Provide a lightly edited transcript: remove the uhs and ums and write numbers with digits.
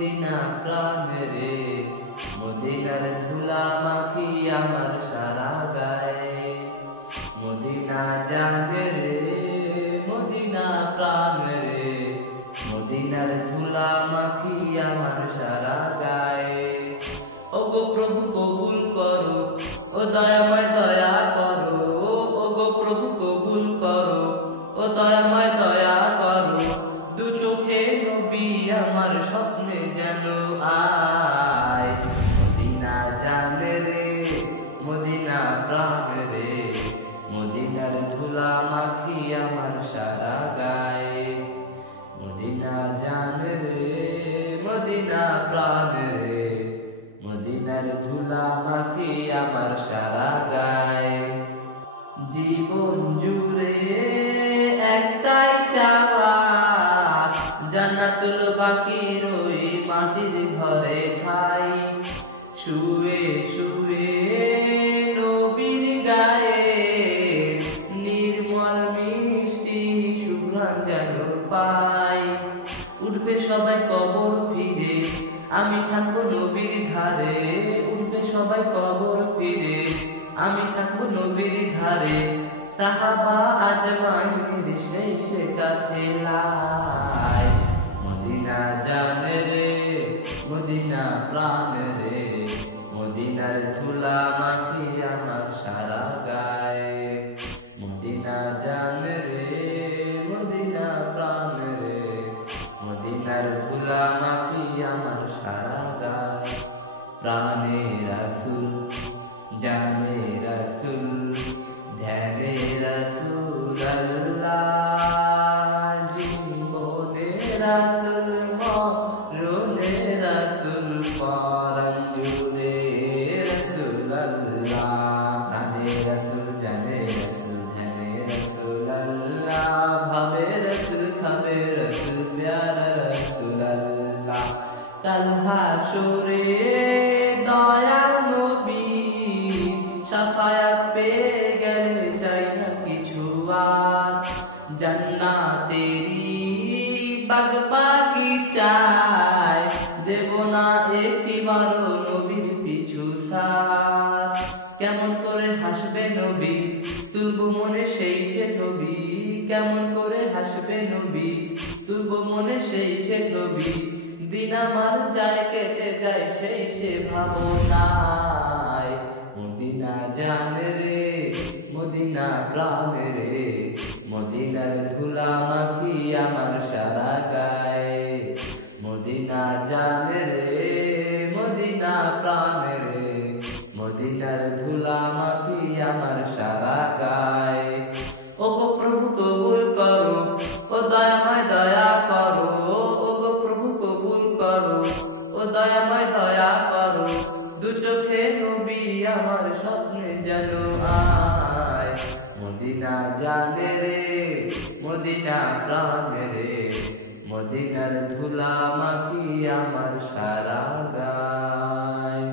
Medina প্রাণ রে, মদিনার ধুলা মাখি আমার সারা গায়ে। মদিনা জান রে, মদিনা প্রাণ রে, মদিনার ধুলা মাখি আমার সারা গায়ে। ওগো প্রভু কবুল করো, ও দয়াময় দয়া করো, ওগো প্রভু কবুল করো, ও দয়াময় দয়া করো। দু চোখে নবী আমার স্বপ্নে যেন আয়। মদিনা জান রে, মদিনা প্রাণ রে, মদিনার ধুলা মাখি আমার সারা গায়ে। মদিনা জান রে, মদিনা প্রাণ রে, মদিনার ধুলা মাখি আমার সারা গায়ে। জীবন জুড়ে একটাই চাওয়া, জান্নাতুল বাকির ওই মাটির ঘরে ঠাই। শুয়ে শুয়ে নবীর গায়ে নির্মল মিষ্টি সুঘ্রাণ যেন পাই। উঠবে সবাই কবর ফিরে, আমি থাকবো নবীর ধারে। উঠবে সবাই কবর ফিরে, আমি থাকবো নবীর ধারে। সাহাবা আজমাইনের শেষে কাফেলায়। মদিনা জান রে, মদিনা প্রাণ রে, মদিনার ধুলা মাখি আমার সারা গায়ে। মদিনা জান রে, মদিনা প্রাণ রে, মদিনার ধুলা মাখি আমার সারা গায়ে। প্রাণে রাসূল, জানে রাসূল, ধ্যানে রাসূলুল্লাহ। জীবনে রাসূল, মরণে রাসূল, পরাণ জুড়ে রাসূলুল্লাহ। প্রাণে রাসূল, জানে রাসূল, ধ্যানে রাসূলুল্লাহ। ভাবে রাসূল, খাবে রাসূল, প্যারা রাসূলুল্লাহ। কাল হাসরে দয়াল নবী শাফায়াত পেয়ে গেলে চাই না কিছু আর। জান্নাতেরি বাগ বাগিচায় দেব না একটিবারও নবীর পিছু সার। কেমন করে হাসবে নবী, তুলব মনে সেই সে ছবি। কেমন করে হাসবে নবী, তুলব মনে সেই সে ছবি। দিন আমার যায় কেটে যায় সেই সে ভাবনায়। মদিনা জান রে, মদিনা প্রাণ রে, মদিনার ধুলা মাখি আমার সারা গায়ে। মদিনা জান রে, মদিনা প্রাণ রে, মদিনার ধুলা মাখি আমার সারা গায়ে। ওগো প্রভু কবুল করো, ও দয়াময় দয়া করো, ওগো প্রভু কবুল করো, ও দয়াময় দয়া করো। দু চোখে নবী আমার স্বপ্নে যেন আয়। মদিনা জান রে, মদিনা প্রাণ রে, মদিনার ধুলা মাখি আমার সারা গায়।